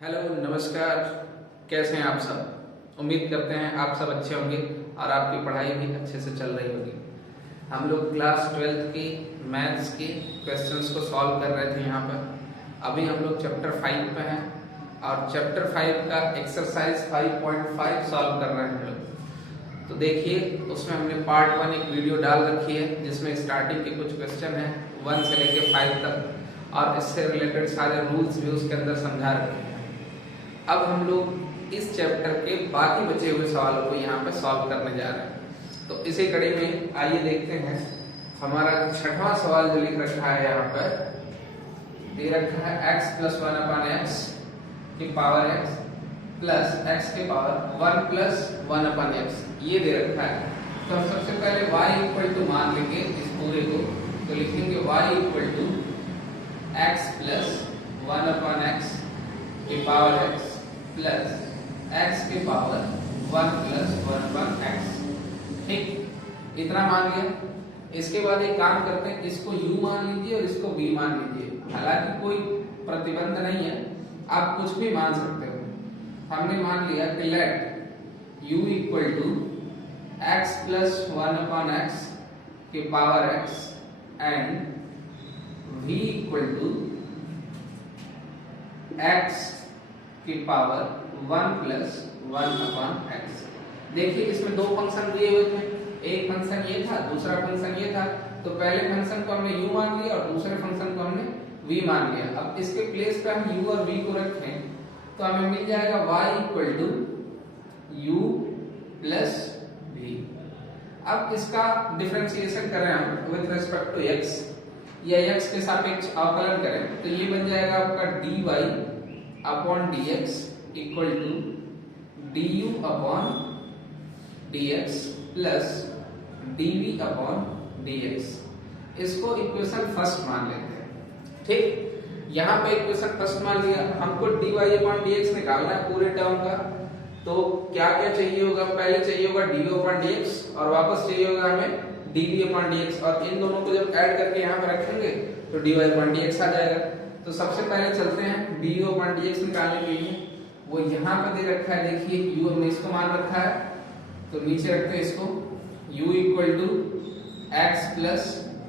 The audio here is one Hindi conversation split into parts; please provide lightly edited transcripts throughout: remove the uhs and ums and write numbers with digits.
हेलो नमस्कार। कैसे हैं आप सब। उम्मीद करते हैं आप सब अच्छे होंगे और आपकी पढ़ाई भी अच्छे से चल रही होगी। हम लोग क्लास 12th की मैथ्स के क्वेश्चंस को सॉल्व कर रहे थे यहाँ पर। अभी हम लोग चैप्टर 5 पे हैं और चैप्टर 5 का एक्सरसाइज 5.5 सॉल्व कर रहे हैं हम लोग। तो देखिए, उसमें हमने पार्ट 1 एक वीडियो डाल रखी है जिसमें स्टार्टिंग के कुछ क्वेश्चन हैं 1 से लेके 5 तक और इससे रिलेटेड सारे रूल्स भी उसके अंदर समझा रखे हैं। अब हम लोग इस चैप्टर के बाकी बचे हुए सवालों को यहाँ पे सॉल्व करने जा रहे हैं। तो इसी कड़ी में आइए देखते हैं हमारा छठवां सवाल जो लिख रखा है यहाँ पर दे रखा है x प्लस 1/x की पावर x प्लस x के पावर 1 प्लस 1/x ये दे रखा है। तो हम सबसे पहले y इक्वल टू मान लेंगे इस पूरे को। तो लिखेंगे y equal to x plus 1/x की पावर x प्लस x के पावर 1 प्लस 1/x। ठीक, इतना मान लिया। इसके बाद एक काम करते हैं, इसको u मान लीजिए और इसको v मान लीजिए। हालांकि कोई प्रतिबंध नहीं है, आप कुछ भी मान सकते हो। हमने मान लिया कि let u equal to x plus 1/x के power x and v equal to x की पावर 1 प्लस 1/x। देखिए, इसमें दो फंक्शन दिए हुए थे, एक फंक्शन ये था, दूसरा फंक्शन ये था। तो पहले फंक्शन को हमने u मान लिया और दूसरे फंक्शन को हमने v मान लिया। अब इसके प्लेस पे हम u और v को रखें तो हमें मिल जाएगा y equal to u plus v। अब इसका डिफरेंशिएशन करें हम विद रिस्पेक्ट टू x या x के सापेक्ष अवकलन करें तो ये बन जाएगा आपका dy upon dx equal to du upon dx plus dv upon dx। इसको इक्वेशन फर्स्ट मान लेते हैं। ठीक, यहाँ पे इक्वेशन फर्स्ट मान लिया। हमको dy अपॉन dx निकालना है पूरे टर्म का। तो क्या क्या चाहिए होगा, पहले चाहिए होगा du अपॉन dx और वापस चाहिए होगा हमें dv अपॉन dx और इन दोनों को जब ऐड करके यहाँ पे रखेंगे तो dy अपॉन dx आ जाएगा। तो सबसे पहले चलते हैं du अपॉन dx निकालने के लिए। वो यहाँ पे दे रखा है, देखिए u हमने इसको मान रखा है तो नीचे रखते हैं इसको u equal to x plus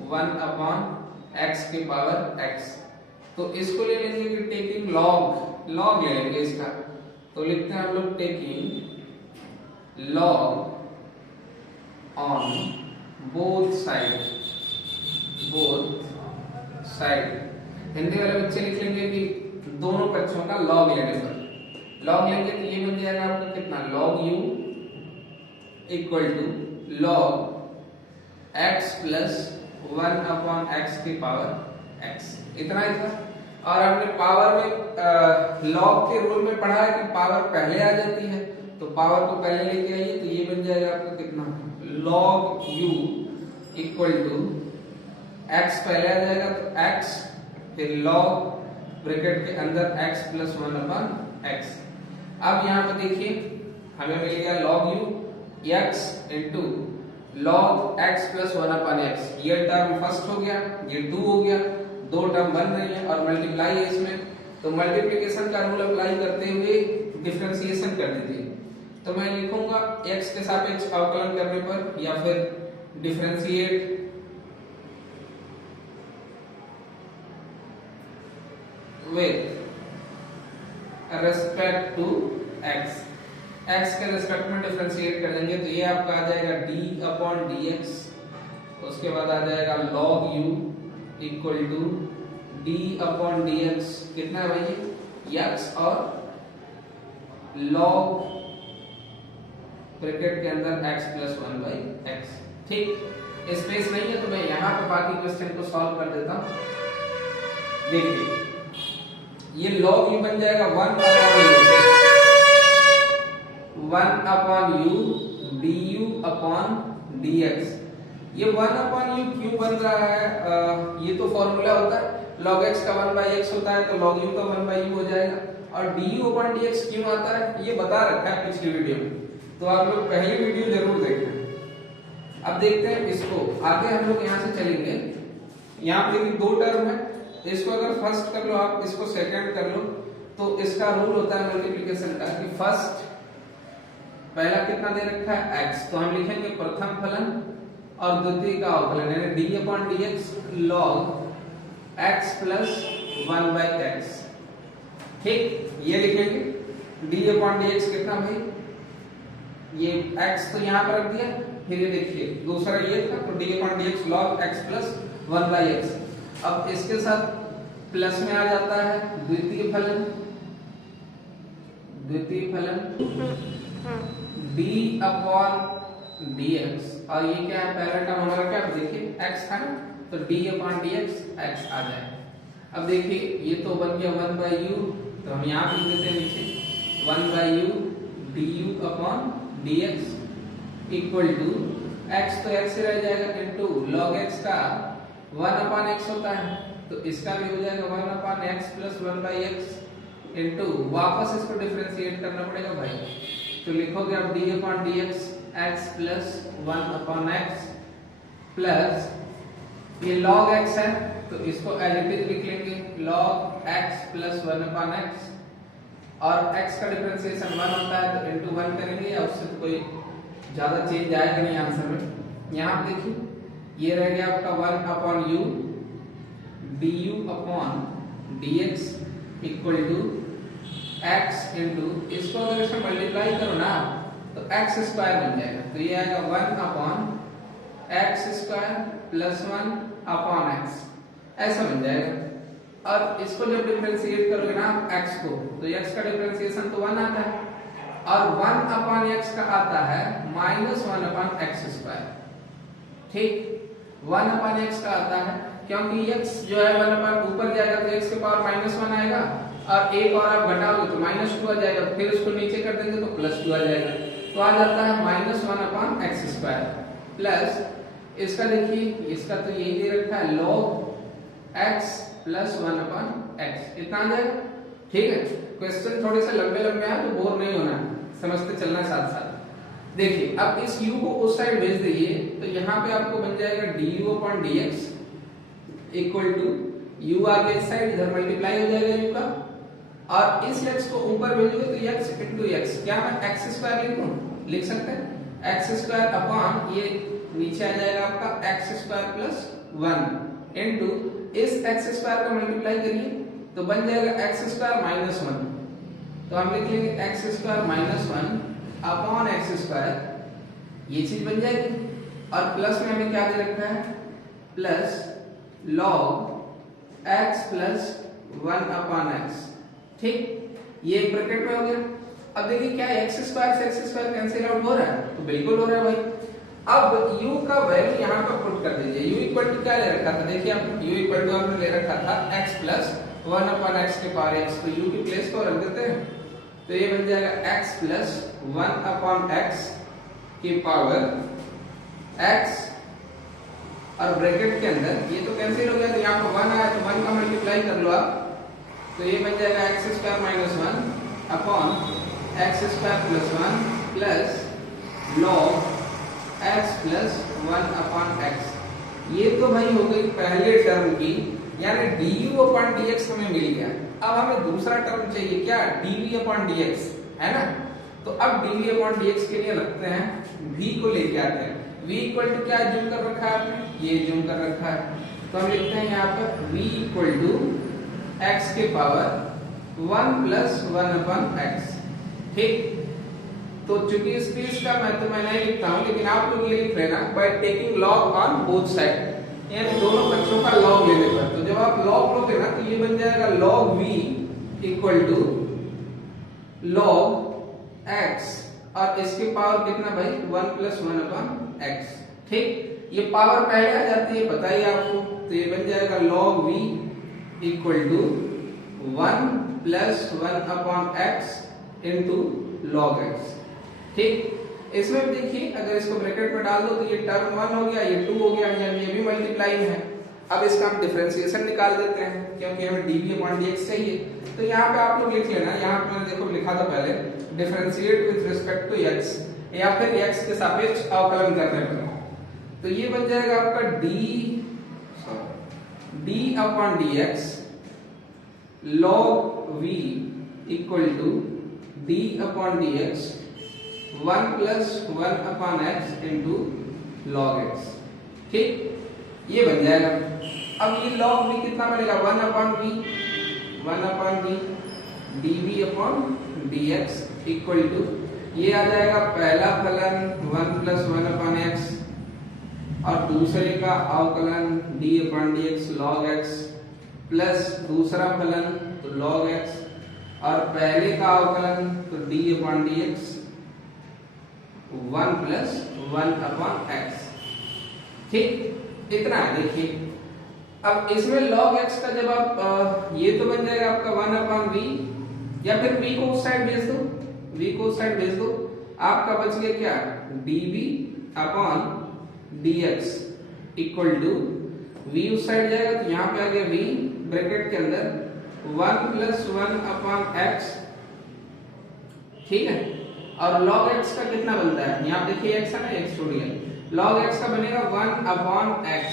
1/x के पावर x। तो इसको ले लेंगे कि टेकिंग लॉग ले लेंगे इसका। तो लिखते हैं हम लोग taking log on both side. Hindi वाले बच्चे लिख लेंगे कि दोनों पक्षों का लॉग लेने पर। लॉग लेंगे तो ये बन जाएगा आपका कितना, log u equal to log x plus 1/x की पावर x। इतना ही था। और हमने पावर में लॉग के रूल में पढ़ा है कि पावर पहले आ जाती है, तो पावर को पहले लेके आइए तो ये बन जाएगा आपका कितना, log u equal to x पहले आ जाएगा तो x फिर log ब्रैकेट के अंदर x प्लस 1/x। अब यहाँ पे देखिए हमें मिल गया log u x into log x plus 1/x। ये टर्म फर्स्ट हो गया, ये 2 हो गया, दो टर्म बन रही है और मल्टीप्लाई है इसमें। तो मल्टीप्लिकेशन का रूल अप्लाई करते हुए डिफरेंशिएशन कर दीजिए। तो मैं लिखूंगा x के सापेक्ष अवकलन करने पर या फिर differentiate with respect to x के रिस्पेक्ट में डिफरेंशिएट कर देंगे तो ये आपका आ जाएगा d अपॉन dx। उसके बाद आ जाएगा log u equal to d upon dx। कितना है भाई, x और log ब्रैकेट के अंदर x प्लस 1/x। ठीक, स्पेस नहीं है तो मैं यहाँ पे बाकी क्वेश्चन को सॉल्व कर देता हूँ। देखिए, ये log u बन जाएगा 1/u du अपॉन dx। ये 1/u क्यों बन रहा है, ये तो फॉर्मूला होता है, log x का 1/x होता है तो log u का 1/u हो जाएगा। और du अपॉन dx क्यों आता है ये बता रखा है पिछली वीडियो में, तो आप लोग पहली वीडियो जरूर देखें। अब देखते हैं इसको आगे हम लोग यहाँ से चलेंगे। यहाँ पे देखिए दो टर्म है, इसको अगर फर्स्ट कर लो आप, इसको सेकंड कर लो तो इसका रूल होता है मल्टीप्लिकेशन का कि फर्स्ट पहला कितना दे रखा है x, तो हम लिखेंगे प्रथम फलन और द्वितीय का अवकलन यानी d/dx log x plus 1/x। ठीक, ये लिखेंगे d/dx कितना भाई, ये x तो यहाँ पर रख दिया, फिर ये देखिए दूसरा ये था तो d/dx log x plus 1/x। अब इसके साथ प्लस में आ जाता है द्वितीय फलन d/dx, और ये क्या है, पहला टर्म हमारा क्या देखिए x था ना, तो d/dx x आ जाए। अब देखिए ये तो बन गया 1/u, तो हम यहाँ लिख देते हैं नीचे 1/u du/dx equal to x, तो x से रह जाएगा इनटू log x का 1/x होता है, तो इसका भी हो जाएगा 1/x plus 1/x इनटू वापस इसको डिफरेंशिएट करना पड़ेगा भाई, तो लिखोगे अब d/dx x plus 1/x plus ये log x है तो इसको एज इट इज लिख लेंगे log x plus 1/x, और x का डिफरेंशिएशन 1 होता है तो इनटू 1 करेंगे, या उससे तो कोई ज्यादा चेंज आएगा नहीं आंसर में। यहाँ देखिए ये रह गया आपका 1/u du/dx equal to x into, इसको अगर इसमें मल्टीप्लाई करो ना तो x स्क्वायर बन जाएगा, तो ये आएगा 1/x² प्लस 1/x ऐसा बन जाएगा। और इसको जब डिफरेंशिएट करोगे ना x को, तो x का डिफरेंशिएशन तो 1 आता है और 1/x का आता है -1/x²। ठीक, 1/x का आता है क्योंकि x जो है 1 ऊपर जाएगा तो x के पावर -1 आएगा, और एक और आप घटाओगे तो -2 आ जाएगा, फिर उसको नीचे कर देंगे तो +2 आ जाएगा, तो आ जाता है -1/x² प्लस इसका देखिए इसका तो यही दे रखा है log x plus 1/x, इतना आ जाएगा। ठीक है, क्वेश्चन थोड़े से लंबे हैं तो बोर नहीं होना, समझते चलना साथ साथ। देखिए अब इस u को उस साइड भेज दीजिए, तो यहाँ पे आपको बन जाएगा du/dx इक्वल टू u आ गया इस साइड, इधर मल्टीप्लाई हो जाएगा u का, और इस x को ऊपर भेजोगे तो x into x, क्या मैं x² लिख सकते हैं, x² अपॉन ये नीचे आ जाएगा आपका x² प्लस 1 इनटू इस x² का मल्टीप्लाई करिए तो बन जाएगा x² माइनस 1, तो हम लिख लेंगे x² माइनस 1 अपॉन x², ये चीज बन जाएगी, और प्लस में हमें क्या दे रखा है plus log x plus 1/x। ठीक, ये एक ब्रैकेट में हो गया। अब देखिए क्या x² से x² कैंसिल आउट हो रहा है, तो बिल्कुल हो रहा है भाई। अब u का वैल्यू यहाँ पर पुट कर दीजिए, u इक्वल टू क्या ले रखा था, देखिए आप u इक्वल टू आपने ले रखा था x प्लस 1/x के पावर x, तो u की प्लेस को रख देते हैं, तो ये बन जाएगा x प्लस 1/x की पावर x, और ब्रैकेट के अंदर ये तो कैंसिल हो गया, तो यहाँ पर 1 आया तो 1 का मल्टीप्लाई कर लो आप, तो ये बन जाएगा x² minus 1 upon x² plus 1 plus log x plus 1/x। ये तो भाई हो गई पहले टर्म की, यानी du/dx हमें मिल गया। अब हमें दूसरा टर्म चाहिए क्या, dv/dx है ना, तो अब dv/dx के लिए लगते हैं v को लेके आते हैं। v इक्वल टू क्या जूम कर रखा है आपने, ये जूम कर रखा है, तो हम लिखते हैं यहाँ पर v इक्वल टू x के पावर 1 प्लस 1/x। ठीक, तो चूंकि इस पीस का मैं नहीं लिखता हूँ, लेकिन आप लोग ये लिख लेना by taking log on both side, यानी दोनों पक्षों का log लेने पर, तो जब आप log लोगे ना तो ये बन जाएगा log v equal to log x, और इसकी पावर कितना भाई 1 प्लस 1/x। ठीक, ये पावर पहले आ जाती है बताइए आपको, तो ये बन जाएगा log v equal to 1 plus 1/x into log x। ठीक, इसमें देखिए अगर इसको ब्रैकेट में डाल दो तो ये टर्म 1 हो गया, ये 2 हो गया, यानी ये भी मल्टीप्लाई है। अब इसका हम डिफरेंशिएशन निकाल देते हैं क्योंकि हमें dv/dx चाहिए, तो यहाँ पे आप लोग लिख लेना, यहाँ पे मैंने देखो लिखा था पहले differentiate with respect to x, या फिर x के सापेक्ष अवकलन करने पर, तो ये बन जाएगा आपका d/dx log v equal to d upon d x 1 plus 1 upon x into log x. ठीक, ये बन जाएगा। अब ये लॉग भी कितना बनेगा 1 upon v d v upon d x equal to ये आ जाएगा पहला फलन 1 प्लस 1 अपॉन एक्स और दूसरे का अवकलन d upon d x log x plus दूसरा फलन तो लॉग एक्स और पहले का अवकलन तो d upon d x 1 plus 1 upon x. ठीक, इतना है। देखिए अब इसमें log x का जब आप ये तो बन जाएगा आपका 1 अपॉन v या फिर v को उस साइड भेज दो, आपका बच गया क्या dv upon dx equal to v उस साइड जाएगा तो यहाँ पे आ गया v ब्रैकेट के अंदर 1 प्लस 1 अपॉन x। ठीक है, और log x का कितना बनता है यहाँ देखिए x है ना, x छोड़ दिया, log x का बनेगा 1 अपॉन x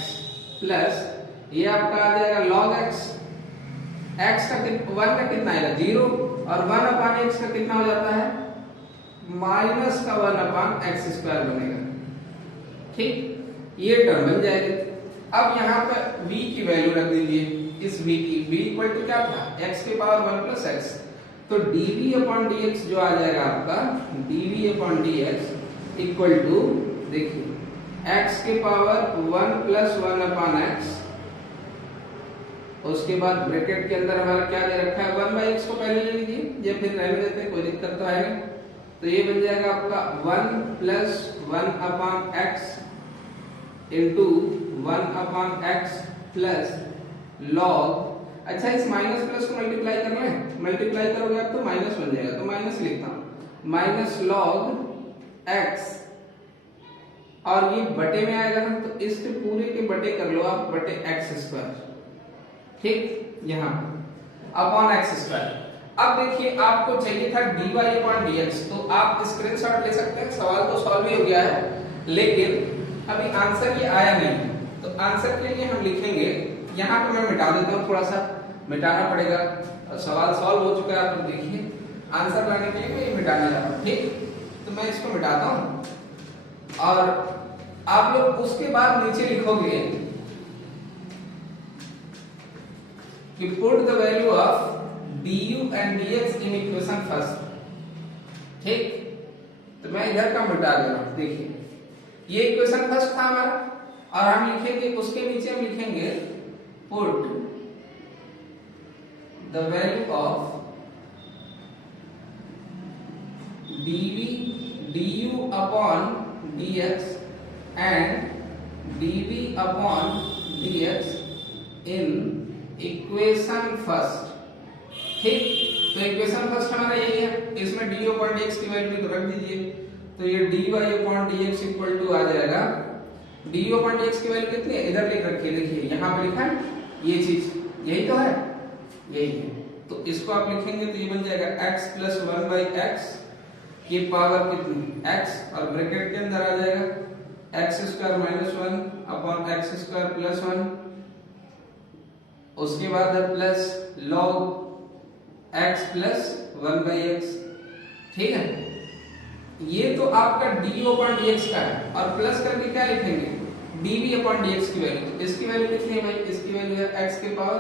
प्लस ये आपका आ जाएगा log x का 1 का कितना आएगा 0 और 1 अपॉन x का कितना हो जाता है माइनस का 1 अपॉन x स्क्वायर बनेगा। ठीक, ये टर्म बन जाएगी। अब यहाँ पर v की वैल्यू रख दीजिए, इस v की v इक्वल टू क्या था x के पावर 1 प्लस x, तो dv अपॉन dx जो आ जाएगा आपका dv upon dx equal to देखिए x के पावर 1 प्लस 1 अपॉन x, उसके बाद ब्रैकेट के अंदर हमारा क्या दे रखा है 1 बाई x को पहले ले लीजिए या फिर रहने देते हैं, कोई दिक्कत तो है नहीं। तो ये बन जाएगा आपका 1 plus 1 upon x into 1 upon x plus log, अच्छा इस माइनस प्लस को मल्टीप्लाई कर लें, मल्टीप्लाई करोगे आप तो माइनस बन जाएगा, तो माइनस लिखता हूं माइनस लॉग x और ये बटे में आएगा ना तो इसके पूरे के बटे कर लो आप बटे x स्क्वायर। ठीक, यहाँ अपॉन एक्स स्क्वायर। अब देखिए आपको चाहिए था dy अपॉन dx, तो आप स्क्रीनशॉट ले सकते हैं, सवाल तो सॉल्व ही हो गया है लेकिन अभी आंसर ये आया नहीं, तो आंसर के लिए हम लिखेंगे यहाँ पे, मैं मिटा देता हूँ, थोड़ा सा मिटाना पड़ेगा, सवाल सॉल्व हो चुका है। आप लोग देखिए आंसर लाने के लिए मैं ये मिटाने जा रहा हूँ। ठीक, तो मैं इसको मिटाता हूँ और आप लोग उसके बाद नीचे लिखोगे कि put the value of du and dx in equation first। ठीक, तो मैं इधर का मिटा दे रहा हूं। देखिए ये इक्वेशन फर्स्ट था हमारा और हम लिखेंगे उसके नीचे हम लिखेंगे put the value of dv du upon dx and dv upon dx in equation first. ठीक, तो इक्वेशन फर्स्ट हमारा यही है, इसमें dy upon dx की वैल्यू तो रख दीजिए, तो ये dy upon dx equal to आ जाएगा dy upon dx की वैल्यू कितनी है इधर लिख रखी है, देखिए यहाँ पे लिखा है ये चीज, यही तो है, यही है, तो इसको आप लिखेंगे तो ये बन जाएगा x प्लस 1 बाई एक्स की पावर कितनी x और ब्रैकेट के अंदर आ जाएगा x square minus 1 upon x square plus 1, उसके बाद plus log x plus 1 by x. ठीक है, ये तो आपका du अपॉन dx का है और प्लस करके क्या लिखेंगे dv अपॉन dx की वैल्यू, तो इसकी वैल्यू कितनी है भाई, इसकी वैल्यू है x के पावर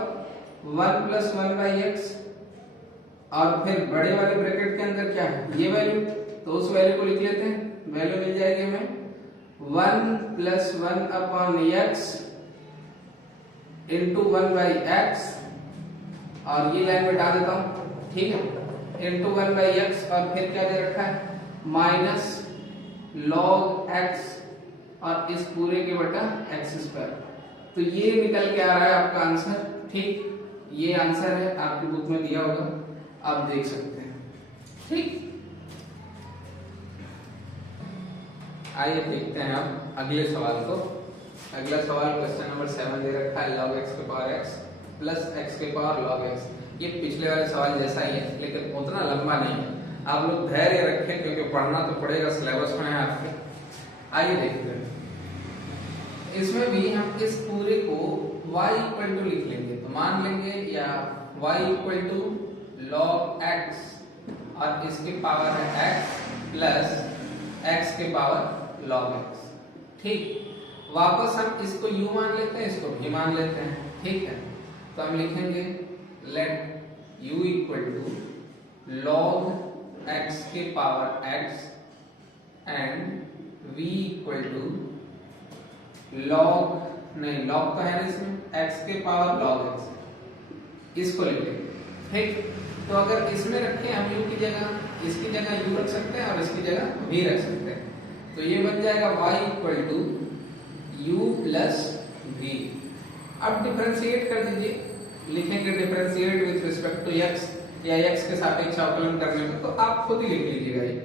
1 प्लस 1 बाई एक्स और फिर बड़े वाले ब्रैकेट के अंदर क्या है ये वैल्यू, तो उस वैल्यू को लिख लेते हैं, वैल्यू मिल जाएगी हमें 1 plus 1 upon x into 1 by x और ये लाइन मिटा देता हूं। ठीक है, इंटू 1 बाई एक्स और फिर क्या दे रखा है माइनस log x और इस पूरे के बटा x स्क्वायर, तो ये निकल के आ रहा है आपका आंसर। ठीक, ये आंसर है, आपकी बुक में दिया होगा, आप देख सकते हैं। ठीक, आइए देखते हैं अब अगले सवाल को। अगला सवाल क्वेश्चन नंबर 7 दे रखा है log x के पावर x प्लस x के पावर log x। ये पिछले वाले सवाल जैसा ही है लेकिन उतना लंबा नहीं है, आप लोग धैर्य रखें क्योंकि पढ़ना तो पड़ेगा, सिलेबस में है आपके। आइए देखते हैं, इसमें भी हम इस पूरे को y इक्वल टू लिख लेंगे, तो मान लेंगे या y equal to log x और इसकी पावर है x प्लस x के पावर log x। ठीक, वापस हम इसको u मान लेते हैं, इसको v मान लेते हैं। ठीक है, तो हम लिखेंगे let u equal to log x के power x and v equal to log, नहीं log तो है ना इसमें, x के पावर log x, इसको लिखेंगे। ठीक, तो अगर इसमें रखें हम u की जगह, इसकी जगह u रख सकते हैं और इसकी जगह v रख सकते हैं, तो ये बन जाएगा y equal to u plus v। अब डिफरेंशिएट कर दीजिए, लिखेंगे differentiate with respect to x या x के सापेक्ष अवकलन करने पर, तो आप खुद ही लिख लीजिएगा ये।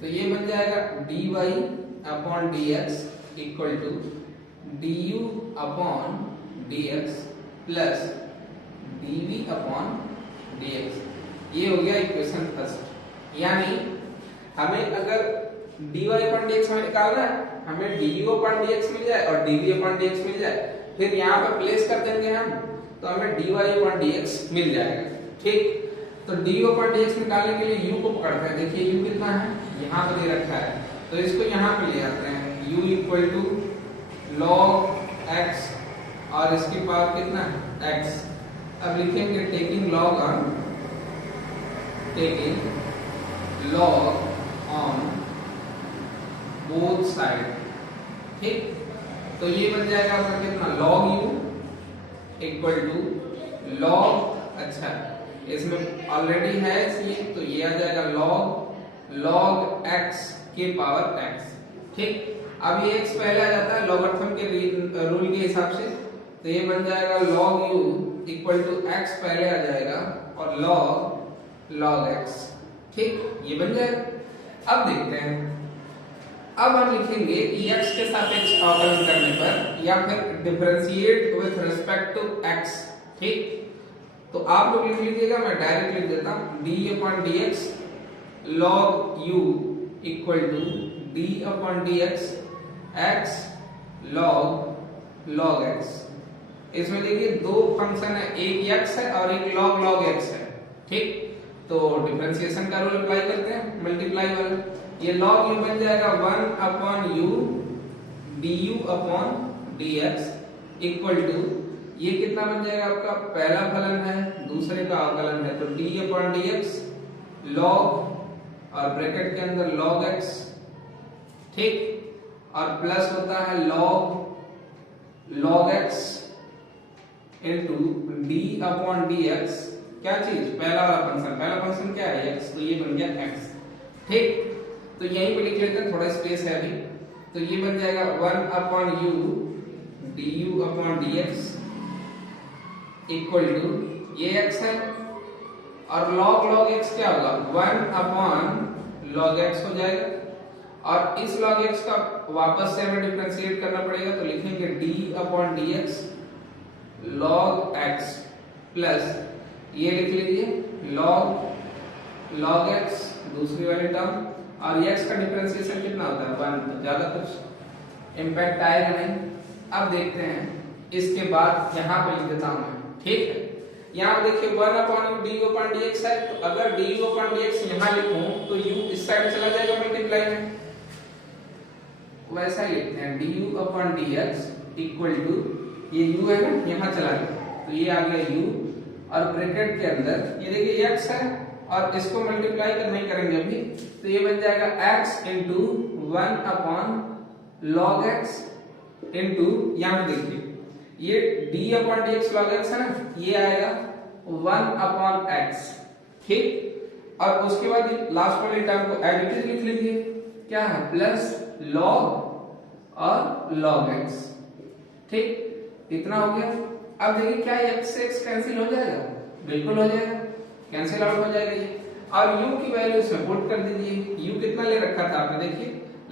तो ये बन जाएगा dy upon dx equal to du upon dx plus dv upon dx। ये हो गया इक्वेशन फर्स्ट। यानी हमें अगर dy अपॉन dx हमें निकालना है, हमें du अपॉन dx मिल जाए और dv अपॉन dx मिल जाए, फिर यहाँ पर प्लेस कर देंगे हम, तो हमें dy अपॉन dx मिल जाएगा। ठीक, तो du अपॉन dx निकालने के लिए u को पकड़ते हैं। देखिए u कितना है, यहाँ पर ये रखा है, तो इसको यहाँ पे ले आते हैं। u equal to log x और इसकी पावर कितना है x। अब लिखेंगे taking log on both side. ठीक, तो ये बन जाएगा आपका कितना log u equal to log, अच्छा इसमें ऑलरेडी है इसलिए, तो ये आ जाएगा log x के पावर x। ठीक, अब ये x पहले आ जाता है लॉगरिथम के रूल के हिसाब से, तो ये बन जाएगा log u equal to x पहले आ जाएगा और log x। ठीक, ये बन जाएगा। अब देखते हैं, अब हम लिखेंगे कि x के सापेक्ष अवकलन करने पर या फिर differentiate with respect to x। ठीक, तो आप लोग लिख लीजिएगा, मैं डायरेक्ट लिख देता हूं d upon dx log u equal to d upon dx x log x। इसमें देखिए दो फंक्शन है, एक x है और एक log x है। ठीक, तो डिफरेंशिएशन का रूल अप्लाई करते हैं, मल्टीप्लाई वाला। ये log u बन जाएगा 1 upon u du upon dx equal to, ये कितना बन जाएगा आपका, पहला फलन है, दूसरे का अवकलन है, तो d अपॉन dx log और ब्रैकेट के अंदर log x। ठीक, और प्लस होता है log x into d upon dx, क्या चीज, पहला वाला फंक्शन, पहला फंक्शन क्या है x, तो ये बन गया x। ठीक, तो यहीं पे लिख लेते हैं, थोड़ा स्पेस है अभी, तो ये बन जाएगा 1 upon u du upon dx equal to, ये x है और log x क्या होगा, 1 अपॉन log x हो जाएगा, और इस log x का वापस से हमें डिफरेंशिएट करना पड़ेगा, तो लिखेंगे d upon dx log x plus ये लिख लीजिए log x दूसरी वाली टर्म, और x का डिफरेंशिएशन कितना होता है 1, तो ज्यादा कुछ इंपैक्ट आएगा नहीं। अब देखते हैं, इसके बाद यहाँ पे लिख देता हूं मैं। ठीक है, यहाँ देखिए 1 upon u du upon dx है, तो अगर du अपॉन dx यहाँ लिखूं तो u इस साइड चला जाएगा मल्टीप्लाई में, वैसा ही लिखते हैं du upon dx equal to, ये u है ना, यहाँ चला गया, तो ये आ गया u, और ब्रैकेट के अंदर ये देखिए x है और इसको मल्टीप्लाई कर नहीं करेंगे अभी, तो ये बन जाएगा x into 1 upon log x into, यहाँ देखिए ये d upon dx log x है ना, ये आएगा 1 अपॉन x। ठीक, और उसके बाद लास्ट वाली टर्म को एज इट इज लिख लीजिए, क्या है, प्लस log और log x। ठीक, इतना हो गया। अब देखिए क्या x से x कैंसिल हो जाएगा, बिल्कुल हो जाएगा, कैंसिल आउट हो जाएगा ये, और u की वैल्यू इसमें पुट कर दीजिए। u कितना ले रखा था आपने, देखिए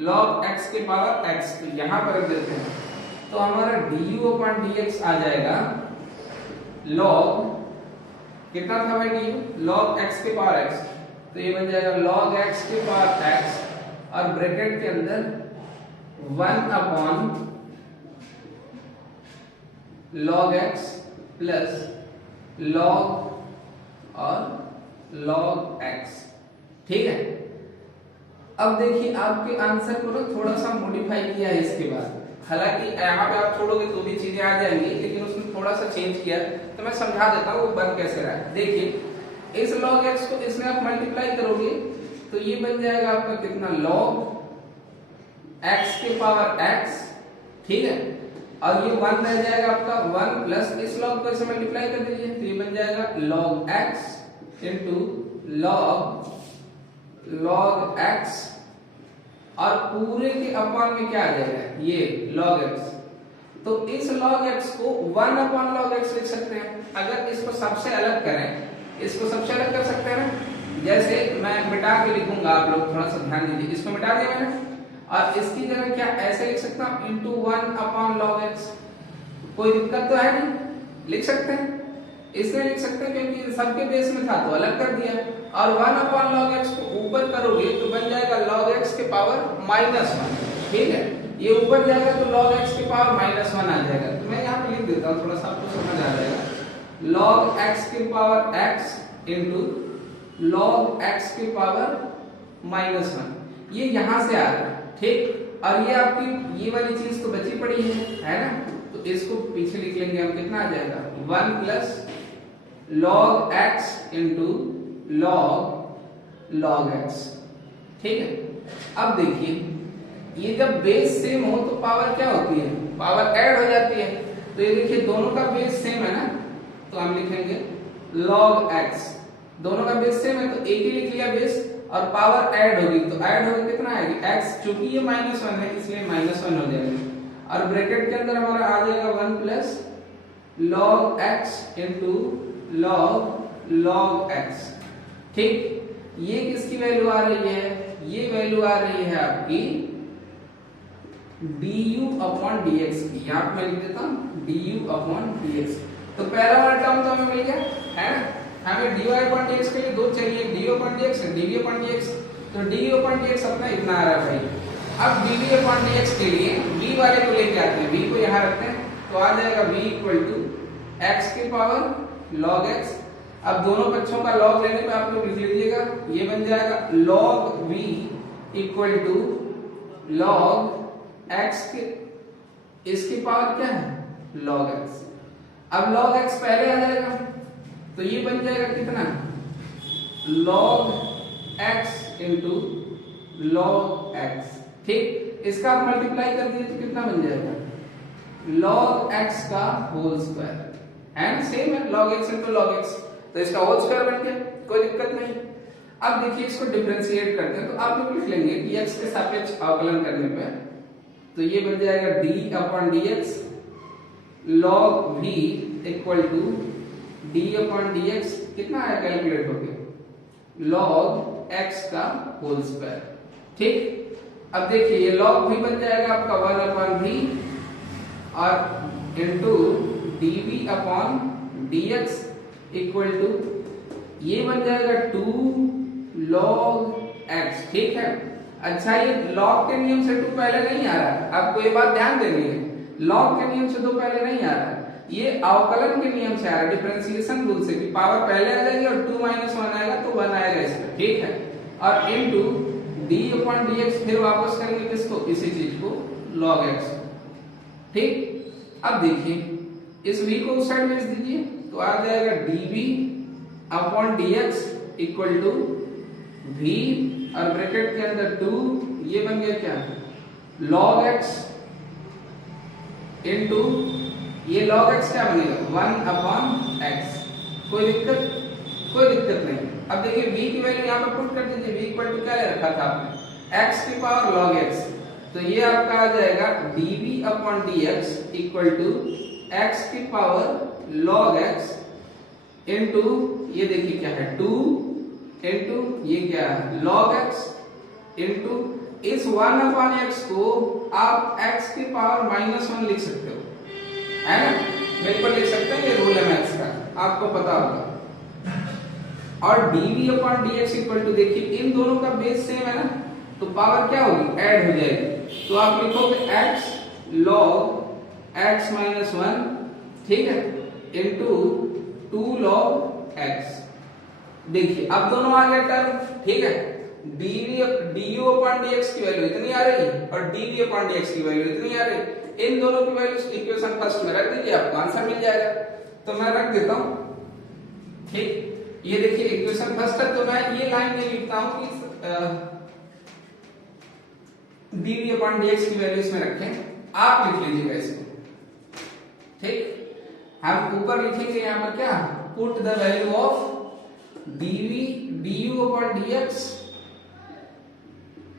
log x के पावर x, तो यहाँ पर रख देते हैं, तो हमारा du अपॉन dx आ जाएगा log, कितना था भाई du, log x के पावर x, तो ये बन जाएगा log x के पावर x, और ब्रैकेट के अंदर 1 upon log x plus log और log x। ठीक है, अब देखिए आपके आंसर को ना थोड़ा सा मॉडिफाई किया है इसके बाद। हालांकि यहाँ पे आप छोड़ोगे तो भी चीजें आ जाएंगी, लेकिन उसने थोड़ा सा चेंज किया, तो मैं समझा देता हूँ वो बन कैसे रहा है। देखिए इस log x को इसमें आप मल्टीप्लाई करोगे तो ये बन जाएगा आपका कितना, log x के पावर x। ठीक है, और ये 1 रह जाएगा आपका 1 प्लस इस log को इसे मल्टीप्लाई कर दीजिए तो ये बन जाएगा log x into log x, और पूरे के अपॉन में क्या आ जाएगा, ये log x। तो इस log x को 1 अपॉन log x लिख सकते हैं। अगर इसको सबसे अलग करें, इसको सबसे अलग कर सकते हैं ना, जैसे मैं मिटा के लिखूंगा, आप लोग थोड़ा सा ध्यान दीजिए। इसको मिटा दिया मैंने, और इसकी जगह क्या ऐसे लिख सकता हूं, इंटू 1 अपॉन log x। कोई दिक्कत तो है नहीं, लिख सकते हैं, इसलिए लिख सकते हैं क्योंकि सबके बेस में था तो अलग कर दिया। और 1 अपॉन log x को ऊपर करोगे तो बन जाएगा log x के पावर -1। ठीक है, ये ऊपर जाएगा तो log x के पावर -1 आ जाएगा। तो मैं यहाँ पे लिख देता हूँ, थोड़ा सा आपको समझ आ जाएगा। log x के power x into log x के पावर -1, ये यहाँ से आ रहा है। ठीक, और ये आपकी ये वाली चीज तो बची पड़ी है ना, तो इसको पीछे लिख लेंगे हम, कितना आ जाएगा 1 plus log x into log x। ठीक है, अब देखिए ये जब बेस सेम हो तो पावर क्या होती है, पावर ऐड हो जाती है। तो ये देखिए दोनों का बेस सेम है ना, तो हम लिखेंगे log x। दोनों का बेस सेम है तो एक ही लिख लिया बेस, और पावर ऐड होगी तो ऐड होगी कितना आएगी x, चूंकि ये -1 है इसलिए -1 हो जाएगा। और ब्रैकेट के अंदर हमारा आ जाएगा 1 plus log x into log x। ठीक, ये किसकी वैल्यू आ रही है, ये वैल्यू आ रही है आपकी du अपॉन dx की। यहाँ पे मैं लिख देता हूँ du अपॉन dx। तो पहला वाला टर्म तो हमें मिल गया है ना, हमें dy अपॉन dx के लिए दो चाहिए, du upon dx dv upon dx। तो du अपॉन dx अपना इतना आ रहा है भाई। अब dv अपॉन dx के लिए v वाले को लेके आते हैं, v को यहाँ रखते हैं तो आ जाएगा v इक्वल टू x के पावर log x। अब दोनों पक्षों का log लेने पे आप लोग लिख लीजिएगा, ये बन जाएगा log v equal to log x के, इसकी पावर क्या है log x। अब log x पहले आ जाएगा तो ये बन जाएगा कितना, log x into log x। ठीक, इसका आप मल्टीप्लाई कर दीजिए तो कितना बन जाएगा, log x का होल स्क्वायर है ना, सेम है log x into log x, तो इसका होल स्क्वायर बन गया, कोई दिक्कत नहीं। अब देखिए इसको डिफरेंशिएट करते हैं, तो आप लोग लिख लेंगे कि x के सापेक्ष अवकलन करने पे तो ये बन जाएगा d upon dx log v equal to d upon dx, कितना आया कैलकुलेट होके log x का होल स्क्वायर। ठीक, अब देखिए ये log v बन जाएगा आपका 1 अपॉन v और into dv upon dx equal to ये बन जाएगा 2 log x। ठीक है, अच्छा ये log के नियम से 2 पहले नहीं आ रहा है, आपको ये बात ध्यान देनी है, log के नियम से 2 पहले नहीं आ रहा है, ये अवकलन के नियम से आ रहा है, डिफरेंशिएशन रूल से कि पावर पहले आ जाएगी और 2 - 1 आएगा तो 1 आएगा इसमें। ठीक है, और इनटू d अपॉन dx फिर वापस करेंगे किसको, इसी चीज को log x। ठीक, अब देखिए इस v को उस साइड भेज दीजिए तो आ जाएगा dv upon dx equal to v और ब्रैकेट के अंदर 2, ये बन गया क्या log x इनटू ये log x क्या बनेगा 1 अपॉन x। कोई दिक्कत नहीं। अब देखिए v की वैल्यू यहाँ पे पुट कर दीजिए, v इक्वल टू क्या ले रखा था आपने x की पावर log x, तो ये आपका आ जाएगा dv upon dx equal to x की पावर log x इनटू ये देखिए क्या है 2 इनटू ये क्या है log x इनटू इस 1 अपॉन x को आप x की पावर -1 लिख सकते हो, है ना, बिल्कुल लिख सकते हैं, ये रूल है मैथ्स का, आपको पता होगा। और dv upon dx equal to देखिए इन दोनों का बेस सेम है ना, तो पावर क्या होगी ऐड हो जाएगी, तो आप लिखोगे x log x - 1, ठीक है, इनटू 2 log x। देखिए अब दोनों आ गए टर्म, ठीक है, du अपॉन dx की वैल्यू इतनी आ रही और dv अपॉन dx की वैल्यू इतनी आ रही। इन दोनों की वैल्यू इक्वेशन फर्स्ट में रख दीजिए, आपको आंसर मिल जाएगा। तो मैं रख देता हूं, ठीक, ये देखिए इक्वेशन फर्स्ट है, तो मैं ये लाइन नहीं लिखता हूं कि dv अपॉन dx की वैल्यू इसमें रखें, आप लिख लीजिएगा इसको, ठीक। हम ऊपर लिखेंगे यहां पर क्या, put the value of dv du upon dx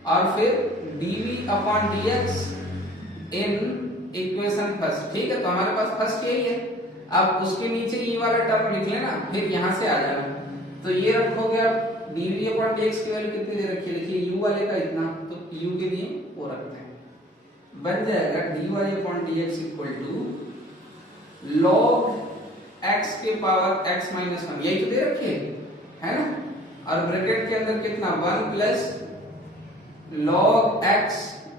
और फिर dv upon dx in equation first, ठीक है। तो हमारे पास फर्स्ट यही है, अब उसके नीचे ये वाला टर्म लिख लेना, फिर यहां से आ जाना। तो ये रखोगे आप dv अपॉन dx की वैल्यू कितनी दे रखी है, देखिए u वाले का इतना, तो u के लिए वो रखते हैं, बन जाएगा dy upon dx equal to log x के पावर x माइनस 1, यही तो दे रखी है ना, और ब्रैकेट के अंदर कितना 1 plus log x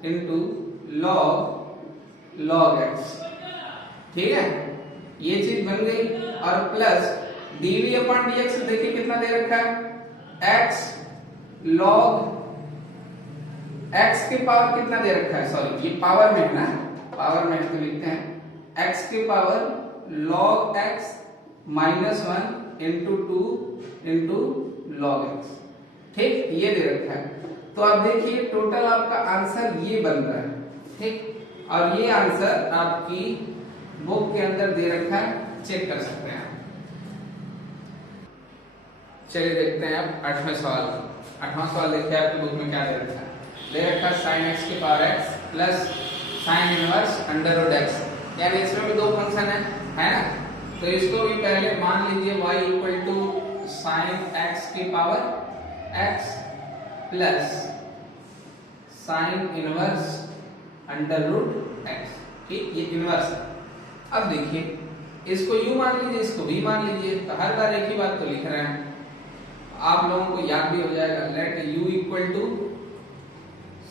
into log x, ठीक है, ये चीज बन गई। और प्लस dv अपॉन dx देखिए कितना दे रखा है x log x के पावर कितना दे रखा है, सॉरी ये पावर में है ना, पावर में तो लिखते हैं x के power log x minus 1 into 2 into log x, ठीक, ये दे रखा है। तो अब देखिए टोटल आपका आंसर ये बन रहा है, ठीक, और ये आंसर आपकी बुक के अंदर दे रखा है, चेक कर सकते हैं। चलिए देखते हैं अब 8वें सवाल। 8वां सवाल देखिए आपकी बुक में क्या दे रखा है, दे रखा है sin x के power x plus sin inverse under root x, यानी इसमें भी दो फंक्शन है ना, तो इसको भी पहले मान लीजिए y equal to sin x की power x plus sin inverse under root x, ठीक, ये इनवर्स है। अब देखिए इसको u मान लीजिए, इसको v मान लीजिए, तो हर बार एक ही बात तो लिख रहे हैं, आप लोगों को याद भी हो जाएगा। Let u equal to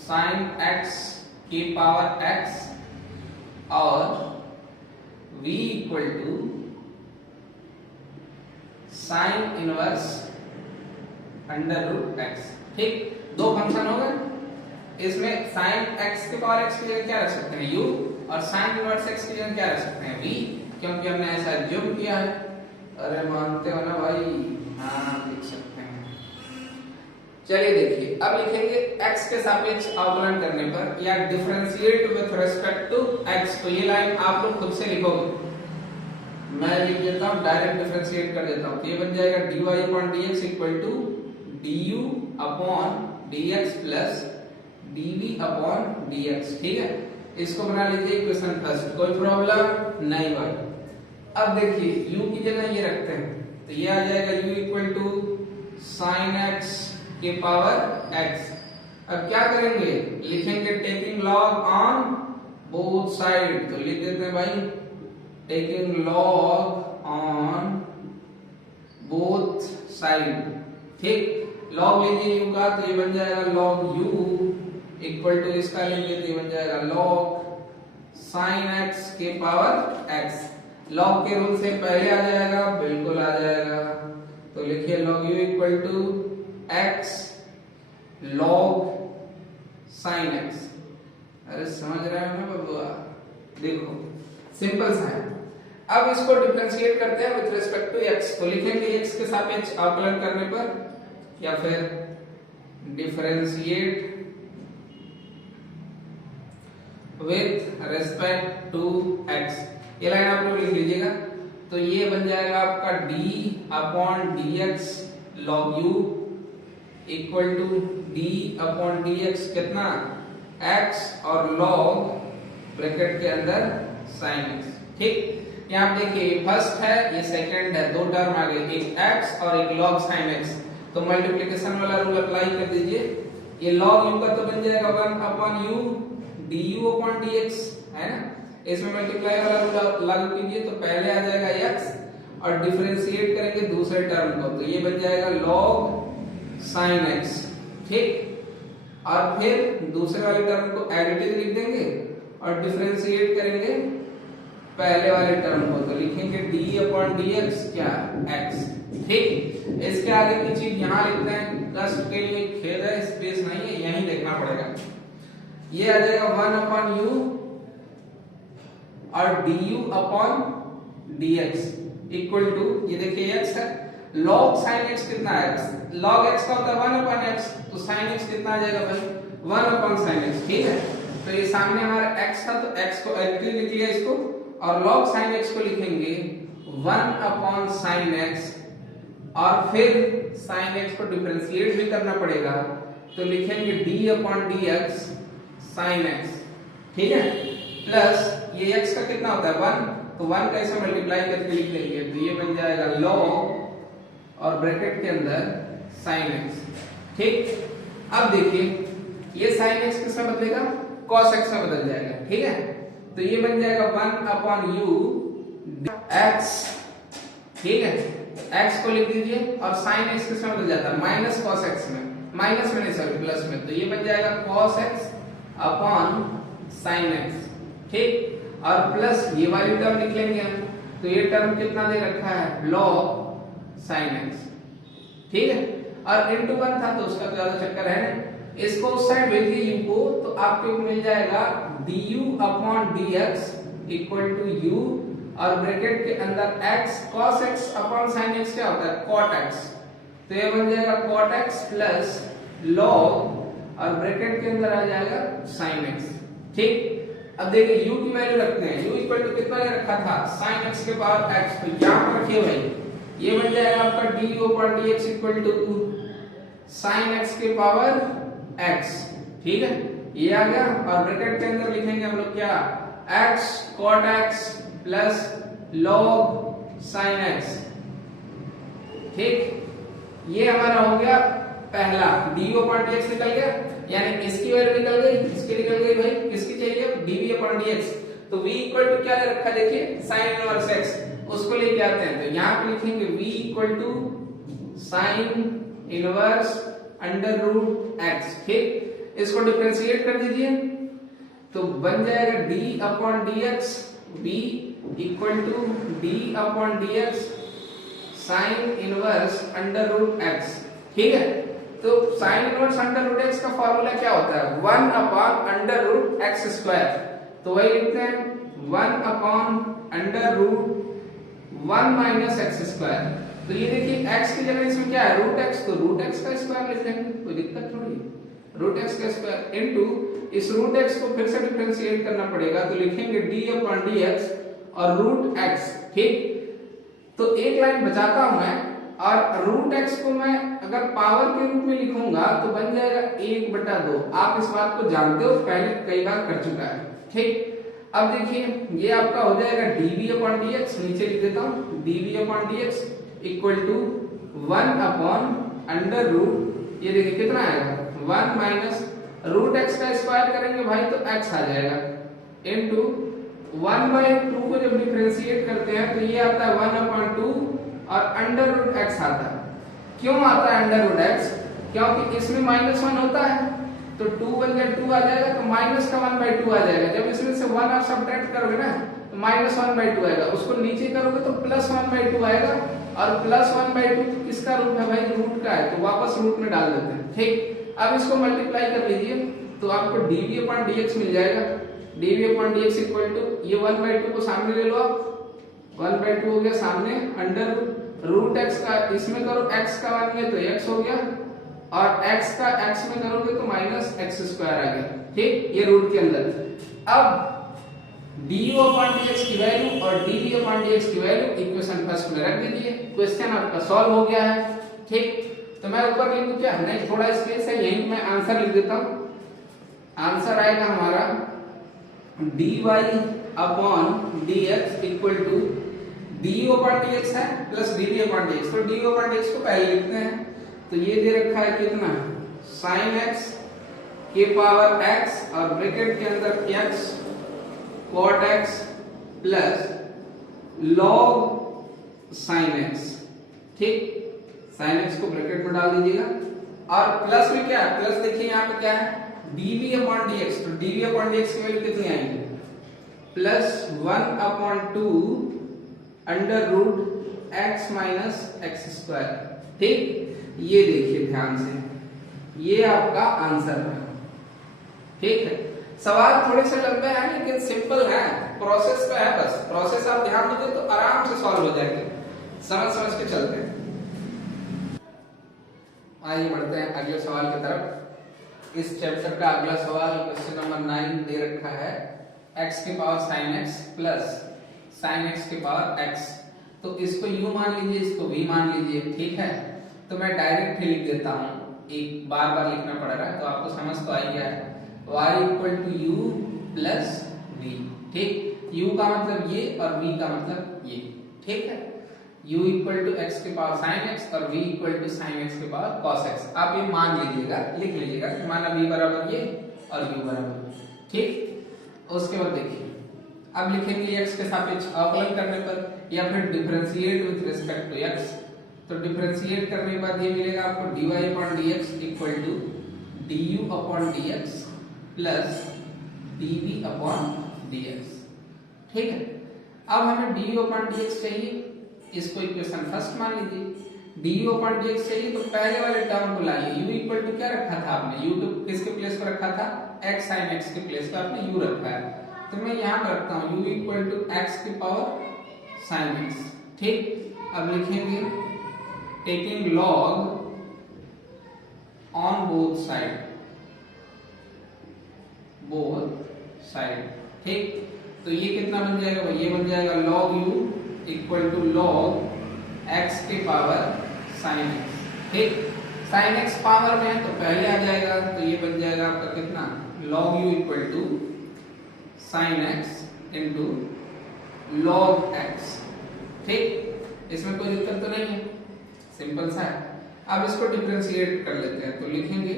sin x की पावर x और v equal to sin inverse under root x, ठीक, दो फंक्शन हो गए। इसमें sin x के पावर x की जगह क्या रख सकते हैं u, और sin इनवर्स x की जगह क्या रख सकते हैं v, क्योंकि हमने ऐसा ज्यूम किया है। अरे मानते हो ना भाई, हाँ लिख सकते हैं। चलिए देखिए अब लिखेंगे x के सापेक्ष अवकलन करने पर या differentiate with respect to x, तो ये लाइन आप लोग खुद से लिखोगे, मैं लिख देता हूं, डायरेक्ट डिफरेंशिएट कर देता हूं। तो ये बन जाएगा dy upon dx equal to du upon dx plus dv upon dx, ठीक है, इसको बना लीजिए इक्वेशन फर्स्ट, कोई प्रॉब्लम नहीं भाई। अब देखिए u की जगह ये रखते हैं, तो ये आ जाएगा u equal to sin x के पावर x। अब क्या करेंगे, लिखेंगे taking log on both side, तो लिख देते हैं भाई taking log on both side, ठीक, log लीजिए u का, तो ये बन जाएगा log u इक्वल टू इसका लेंगे तो ये बन जाएगा log sin x के पावर x। log के रूल से पहले आ जाएगा, बिल्कुल आ जाएगा, तो लिखिए log u equal to x log sin x। अरे समझ रहे हो ना बबुआ, देखो सिंपल सा है। अब इसको डिफरेंशिएट करते हैं विद रिस्पेक्ट टू x, तो लिखेंगे x के सापेक्ष अवकलन करने पर या फिर differentiate with respect to x, ये लाइन आप लोग लिख लीजिएगा। तो ये बन जाएगा आपका d upon dx log u equal to d upon dx कितना x और log ब्रैकेट के अंदर sin x, ठीक। यहाँ देखिए ये फर्स्ट है, ये सेकंड है, दो टर्म आ गए, एक x और एक log sin x, तो मल्टीप्लिकेशन वाला रूल अप्लाई कर दीजिए। ये log u का तो बन जाएगा 1 upon u du upon dx, है ना, इसमें मल्टीप्लाई वाला रूल लागू कीजिए, तो पहले आ जाएगा x और डिफरेंशिएट करेंगे दूसरे टर्म को, तो ये बन जाएगा log sin x, ठीक, और फिर दूसरे वाले टर्म को एडिटिव लिख देंगे और डिफरेंशिएट करेंगे पहले वाले टर्म को, तो लिखेंगे d अपॉन dx क्या x, ठीक। इसके आगे की चीज यहाँ लिखते हैं, कष्ट के लिए खेद है, स्पेस नहीं है, यहीं देखना पड़ेगा। ये आ जाएगा 1/u और du upon dx equal to, ये देखिए x है, log sin x कितना है, log x का होता है 1/x, तो sin x कितना आ जाएगा भाई 1/sin x, ठीक है। तो ये सामने हमारा x था, तो x को एक्टिव लिख लिया इसको, और log sin x को लिखेंगे 1/sin x, और फिर sin x को डिफरेंशिएट भी करना पड़ेगा, तो लिखेंगे d/dx sin x, ठीक है, प्लस ये x का कितना होता है 1, तो 1 का इसे मल्टीप्लाई करके लिख देंगे, तो ये बन जाएगा log और ब्रैकेट के अंदर sin x, ठीक। अब देखिए ये sin x किस में बदलेगा, cos x में बदल जाएगा, ठीक है। तो ये बन जाएगा 1/u x, ठीक है, x को लिख दीजिए, और sin x किस में बदल जाता है, माइनस cos x में, माइनस में नहीं सॉरी प्लस में, तो ये बन जाएगा cos x upon sin x, ठीक। और प्लस ये वाली टर्म लिख लेंगे हम, तो ये टर्म कितना दे रखा है log sin x, ठीक है, और इनटू 1 था तो उसका तो ज्यादा चक्कर है नहीं, इसको उस साइड भेज दिए u को, तो आपको मिल जाएगा du upon dx equal to u, और ब्रैकेट के अंदर x cos x upon sin x क्या होता है cot x, तो ये बन जाएगा cot x प्लस log, और ब्रैकेट के अंदर आ जाएगा sin x, ठीक। अब देखिए u की वैल्यू रखते हैं, u इक्वल टू कितना ले रखा था sin x के पावर x, तो यहां पर रखिए भाई, ये बन जाएगा आपका du upon dx equal to sin x के पावर x, ठीक है, ये आ गया, और ब्रैकेट के अंदर लिखेंगे हम लोग क्या x cot x plus log sin x, ठीक। ये हमारा हो गया पहला, du अपॉन dx निकल गया, यानी इसकी वैल्यू निकल गई, इसकी निकल गई भाई, किसकी चाहिए dv अपॉन dx, तो v इक्वल टू क्या ले रखा देखिए sin इनवर्स x, उसको लेके आते हैं, तो यहां पे लिखेंगे v equal to sin inverse under root x, ठीक। इसको डिफरेंशिएट कर दीजिए, तो बन जाएगा d upon dx, v equal to d upon dx sin inverse under root x, ठीक है। तो sin inverse under root x का फार्मूला क्या होता है 1 upon under root x square, तो वही लिखते हैं 1 upon under root 1 minus x square, तो ये देखिए x की जगह इसमें क्या है रूट x, तो रूट x का स्क्वायर लिख देंगे, कोई दिक्कत थोड़ी है, रूट x का स्क्वायर इनटू इस रूट x को फिर से डिफरेंशिएट करना पड़ेगा, तो लिखेंगे d अपॉन dx और रूट x, ठीक। तो एक लाइन बचाता हूं मैं, और रूट x को मैं अगर पावर के रूप में लिखूंगा तो बन जाएगा 1/2, आप इस बात को जानते हो, पहले कई बार कर चुका है, ठीक। अब देखिए ये आपका हो जाएगा dv अपॉन dx, नीचे लिख देता हूं dv upon dx equal to 1 upon under root, ये देखिए कितना आएगा 1 माइनस रूट x का स्क्वायर करेंगे भाई तो x आ जाएगा, इनटू 1/2 को जब डिफरेंशिएट करते हैं तो ये आता है 1/2 और अंडर रूट x आता है। क्यों आता है अंडर रूट x? क्योंकि इसमें -1 होता है, तो 2 बन जाए 2 आ जाएगा, तो माइनस का 1/2 आ जाएगा। जब इसमें से 1 आप सब्ट्रैक्ट करोगे ना तो -1/2 आएगा, उसको नीचे करोगे तो +1/2 आएगा, और +1/2 किसका रूट है भाई? रूट का है, तो वापस रूट में डाल देते हैं। ठीक, अब इसको मल्टीप्लाई कर लीजिए तो आपको dv/dx मिल जाएगा। dv/dx इक्वल टू ये 1/2 को सामने ले लो आप, 1/2 हो गया सामने, अंडर रूट x का इसमें करो x का 1 में तो x हो गया, और x का x में करोगे तो -x² आ गया। ठीक, ये रूट के अंदर। अब du/dx की वैल्यू और dv/dx की वैल्यू इक्वेशन फर्स्ट में रख दीजिए, क्वेश्चन आपका सॉल्व हो गया है। ठीक, तो मैं ऊपर लिख दूं क्या? नहीं, थोड़ा स्पेस है, यहीं मैं आंसर लिख देता हूं। आंसर आएगा हमारा dy/dx इक्वल टू du/dx है प्लस dv/dx, तो du/dx को पहले लिखते हैं, तो ये दे रखा है कितना? sin x के पावर x और ब्रैकेट के अंदर x cot x plus log sin x। ठीक, sin x को ब्रैकेट में डाल दीजिएगा, और प्लस में क्या है? प्लस देखिए यहाँ पे क्या है? dv/dx, तो dv/dx की वैल्यू कितनी आएगी? +1/2 under root x minus x square. ठीक, ये देखिए ध्यान से, ये आपका आंसर है। ठीक है, सवाल थोड़े से लंबे हैं लेकिन सिंपल है, प्रोसेस पे है, बस प्रोसेस आप ध्यान दोगे तो आराम से सॉल्व हो जाएंगे, समझ समझ के चलते हैं। आइए बढ़ते हैं अगले सवाल की तरफ। इस चैप्टर का अगला सवाल क्वेश्चन नंबर 9 दे रखा है, x की power sin x plus sin x की पावर x। तो इसको u मान लीजिए, इसको v मान लीजिए। ठीक है, तो मैं डायरेक्ट ही लिख देता हूं, एक बार बार लिखना पड़ रहा है तो आपको समझ तो आ ही गया है। y equal to u plus v। ठीक, u का मतलब ये और v का मतलब ये। ठीक है, u इक्वल टू x की पावर sin x और v equal to sin x की पावर cos x। आप ये मान लीजिएगा, लिख लीजिएगा कि माना v बराबर ये और u बराबर ये। ठीक, उसके बाद देखिए अब लिखेंगे x के सापेक्ष अवकलन करने पर या फिर differentiate with respect to x। तो डिफरेंशिएट करने के बाद ये मिलेगा आपको dy upon dx equal to du upon dx plus dv upon dx। ठीक है, अब हमें du अपॉन dx चाहिए, इसको इक्वेशन फर्स्ट मान लीजिए। du अपॉन dx चाहिए तो पहले वाले टर्म को लाइए, u इक्वल टू क्या रखा था आपने, u तो किसके प्लेस पर रखा था, x sin x के प्लेस पर आपने u रखा है, तो मैं यहां पर रखता हूं u इक्वल टू x की पावर sin x। ठीक, अब लिखेंगे taking log on both side। ठीक, तो ये कितना बन जाएगा, ये बन जाएगा log u equal to log x की पावर sin x। ठीक, sin x पावर में है तो पहले आ जाएगा, तो ये बन जाएगा आपका कितना, log u equal to sin x into log x। ठीक, इसमें कोई दिक्कत तो नहीं है, सिंपल सा है। अब इसको डिफरेंशिएट कर लेते हैं, तो लिखेंगे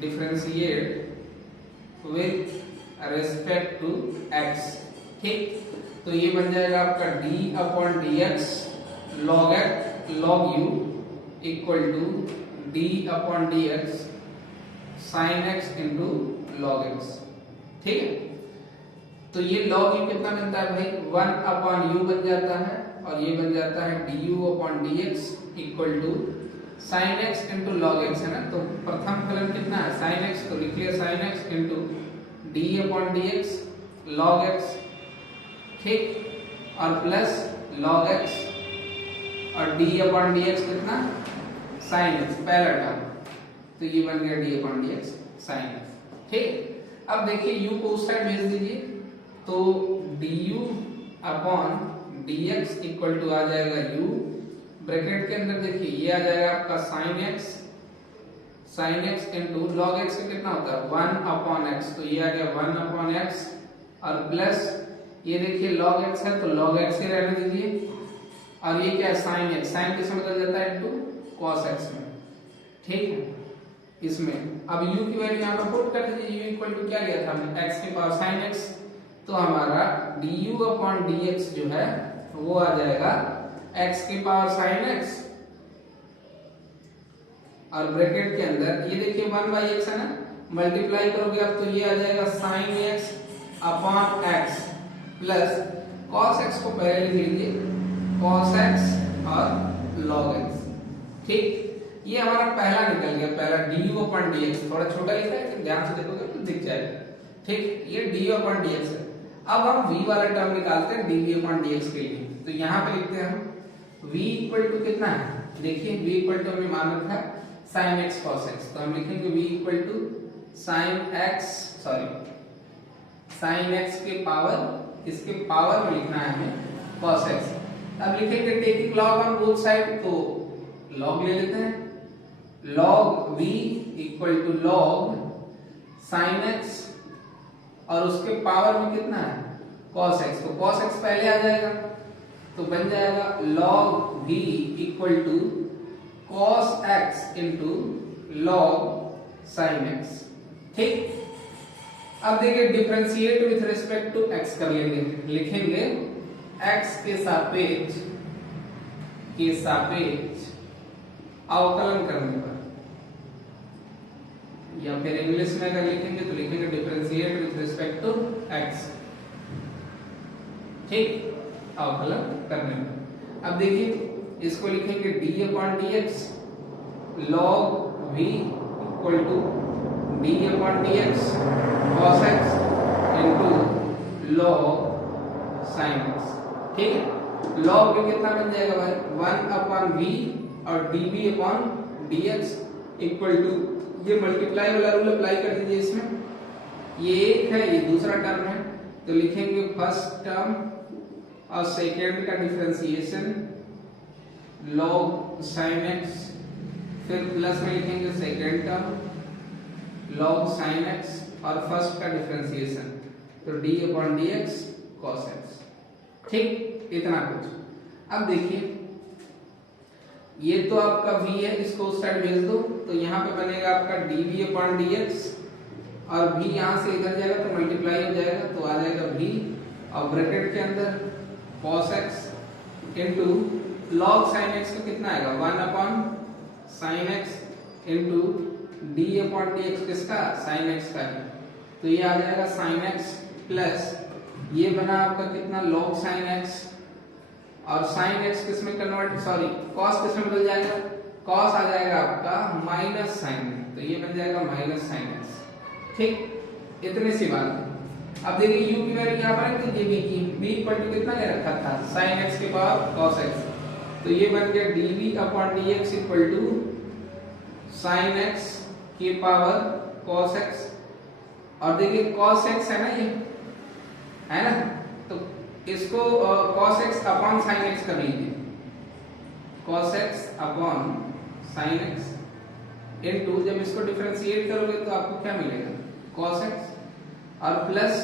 differentiate with respect to x। ठीक, तो ये बन जाएगा आपका d upon dx log u equal to d upon dx sin x into log x। ठीक है, तो ये log u कितना बनता है भाई, 1 अपॉन u बन जाता है और ये बन जाता है du upon dx equal to sin x into log x है ना। तो प्रथम फलन कितना है sin x, तो लिख लिया sin x into d upon dx log x। ठीक, और प्लस log x और d अपॉन dx कितना sin x पहला टर्म, तो ये बन गया d upon dx sin x। ठीक, अब देखिए u को उस साइड भेज दीजिए, तो du upon dx equal to आ जाएगा u, ब्रैकेट के अंदर देखिए ये आ जाएगा आपका sin x into log x का कितना होता है 1 अपॉन x, तो ये आ गया 1 अपॉन x और प्लस ये देखिए log x है तो log x ही रहने दीजिए, और ये क्या है sin x, sin किसमें बदल जाता है इंटू cos x में। ठीक है, इसमें अब u की वैल्यू यहाँ पर पुट कर दीजिए, u इक्वल टू क्या लिया था हमने x की पावर sin x, तो हमारा du अपॉन dx जो है वो आ जाएगा x की पावर sin x और ब्रैकेट के अंदर ये देखिए 1/x है ना, मल्टीप्लाई करोगे आप तो ये आ जाएगा sin x upon x plus cos x को पहले लिख लीजिए cos x और log x। ठीक, ये हमारा पहला निकल गया, पहला du अपॉन dx, थोड़ा छोटा लिखा है लेकिन ध्यान से देखोगे तो दिख जाएगा। ठीक, ये du अपॉन dx है। अब हम v वाला टर्म निकालते हैं dv अपॉन dx के लिए, तो यहाँ पे लिखते हैं हम v इक्वल टू कितना है, देखिए v इक्वल टू हमने मान रखा है sin x cos x, तो हम लिखेंगे v equal to sin x के पावर, इसके पावर में लिखना है हमें cos x। अब लिखेंगे taking log on both side, तो log ले लेते हैं, log v equal to log sin x और उसके पावर में कितना है cos x, तो cos x पहले आ जाएगा तो बन जाएगा log v equal to cos x into log sin x। ठीक, अब देखिए differentiate with respect to x कर लेंगे, लिखेंगे x के सापेक्ष अवकलन करने पर, या फिर इंग्लिश में अगर लिखेंगे तो लिखेंगे differentiate with respect to x। ठीक, अवकलन करने पर। अब देखिए इसको लिखेंगे d upon dx log v equal to d upon dx cos x into log sin x। ठीक है, log v कितना बन जाएगा भाई 1 अपॉन v और dv upon dx equal to, ये मल्टीप्लाई वाला रूल अप्लाई कर दीजिए इसमें, ये एक है ये दूसरा टर्म है, तो लिखेंगे फर्स्ट टर्म और सेकेंड का डिफरेंशिएशन log sin x, फिर प्लस में लिखेंगे second term log sin x और फर्स्ट का डिफरेंशिएशन, तो d upon dx cos x। ठीक, इतना कुछ। अब देखिए ये तो आपका v है, इसको उस साइड भेज दो, तो यहाँ पे बनेगा आपका dv अपॉन dx और v यहाँ से इधर जाएगा तो मल्टीप्लाई हो जाएगा, तो आ जाएगा v और ब्रैकेट के अंदर cos x into log sin x का कितना आएगा 1 upon sin x into d upon dx किसका sin x का है, तो ये आ जाएगा sin x प्लस ये बना आपका कितना log sin x और sin x किस में कन्वर्ट, सॉरी cos किस में बदल जाएगा, cos आ जाएगा आपका माइनस sin, तो ये बन जाएगा माइनस sin x। ठीक, इतनी सी बात है। अब देखिए u की वैल्यू यहाँ पर रख दीजिए v की, v इक्वल टू कितना ले रखा था sin x के पावर cos x, तो ये बन गया dv upon dx equal to sin x के पावर cos x, और देखिए cos x है ना, ये है ना, तो इसको cos x upon sin x कर लीजिए, cos x upon sin x into, जब इसको डिफरेंशिएट करोगे तो आपको क्या मिलेगा cos x और प्लस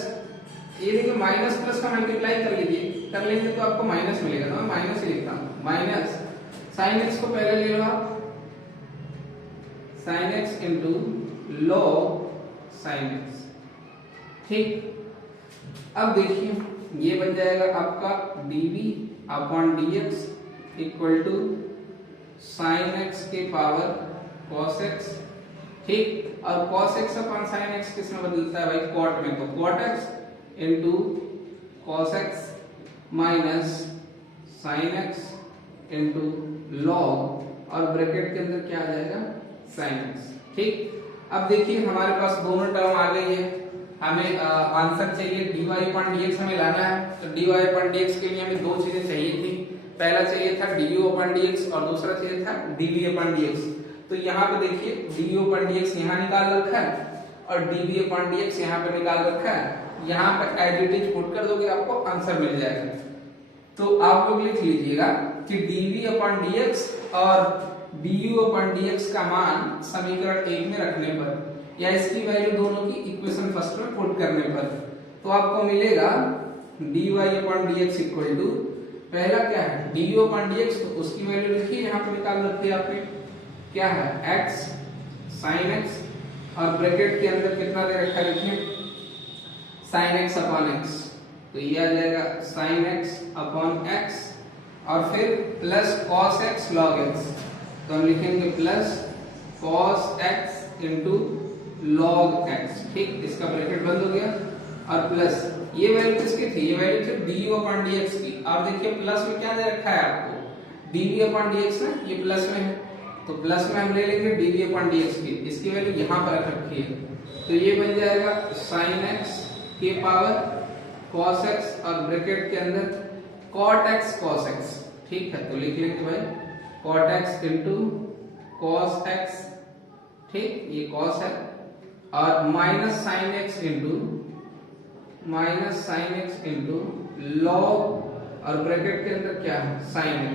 ये देखिए माइनस प्लस का मल्टीप्लाई कर लीजिए, कर लेंगे तो आपको माइनस मिलेगा, तो मैं माइनस ही लिखता हूं, माइनस sin x को पहले ले लो आप, sin x into log sin x। ठीक, अब देखिए ये बन जाएगा आपका dv upon dx equal to sin x के पावर cos x। ठीक, और cos x upon sin x किस में बदलता है भाई cot में, तो cot x into cos x minus sin x into log और ब्रैकेट के अंदर क्या आ जाएगा sin x। ठीक, अब देखिए हमारे पास दोनों टर्म आ गई है, हमें आंसर चाहिए dy अपॉन dx हमें लाना है, तो dy अपॉन dx के लिए हमें दो चीजें चाहिए थी, पहला चाहिए था du अपॉन dx और दूसरा चाहिए था dv अपॉन dx। तो यहाँ पे देखिए du अपॉन dx यहाँ निकाल रखा है और dv अपॉन dx यहाँ पे निकाल रखा है, यहाँ पे एज इट इज पुट कर दोगे आपको आंसर मिल जाएगा। तो आप लोग लिख लीजिएगा कि dv अपॉन dx और du अपॉन dx का मान समीकरण 1 में रखने पर या इसकी वैल्यू दोनों की इक्वेशन फर्स्ट में पुट करने पर, तो आपको मिलेगा dy upon dx equal to, पहला क्या है du अपॉन dx, तो उसकी वैल्यू लिखिए यहाँ पे निकाल रखी है आपने, क्या है x sin x और ब्रैकेट के अंदर कितना दे रखा है देखिए sin x अपॉन x, तो ये आ जाएगा sin x अपॉन x और फिर plus cos x log x, तो हम लिखेंगे plus cos x into log x। ठीक, इसका ब्रैकेट बंद हो गया और प्लस ये वैल्यू किसकी थी, ये वैल्यू थी du अपॉन dx की, और देखिए प्लस में क्या दे रखा है आपको dv अपॉन dx में, ये प्लस में है तो प्लस में हम ले लेंगे dv अपॉन dx की, इसकी वैल्यू यहाँ पर रख रखी है, तो ये बन जाएगा sin x के पावर cos x और ब्रैकेट के अंदर cot x cos x। ठीक है, तो लिख लेंगे भाई cot x into cos x, ठीक ये cos है, और minus sin x into log और ब्रैकेट के अंदर क्या है sin x,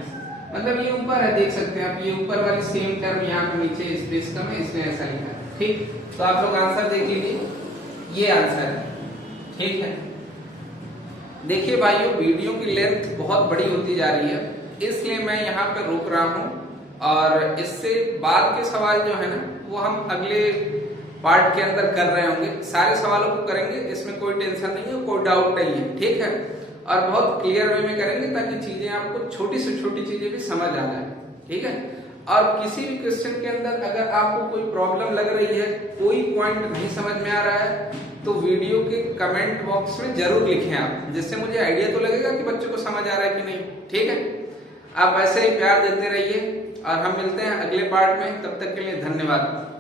मतलब ये ऊपर है देख सकते हैं आप, ये ऊपर वाली सेम टर्म यहाँ पे नीचे स्पेस कम है इसमें ऐसा लिखा है। ठीक, तो आप लोग आंसर देख लीजिए, ये आंसर है। ठीक है, देखिए भाइयों वीडियो की लेंथ बहुत बड़ी होती जा रही है, इसलिए मैं यहाँ पे रुक रहा हूँ और इससे बाद के सवाल जो है ना वो हम अगले पार्ट के अंदर कर रहे होंगे, सारे सवालों को करेंगे, इसमें कोई टेंशन नहीं है, कोई डाउट नहीं है। ठीक है, और बहुत क्लियर वे में करेंगे ताकि चीजें आपको छोटी से छोटी चीजें भी समझ आ जाए। ठीक है, और किसी भी क्वेश्चन के अंदर अगर आपको कोई प्रॉब्लम लग रही है, कोई पॉइंट नहीं समझ में आ रहा है, तो वीडियो के कमेंट बॉक्स में जरूर लिखें आप, जिससे मुझे आइडिया तो लगेगा कि बच्चों को समझ आ रहा है कि नहीं। ठीक है, आप ऐसे ही प्यार देते रहिए और हम मिलते हैं अगले पार्ट में। तब तक के लिए धन्यवाद।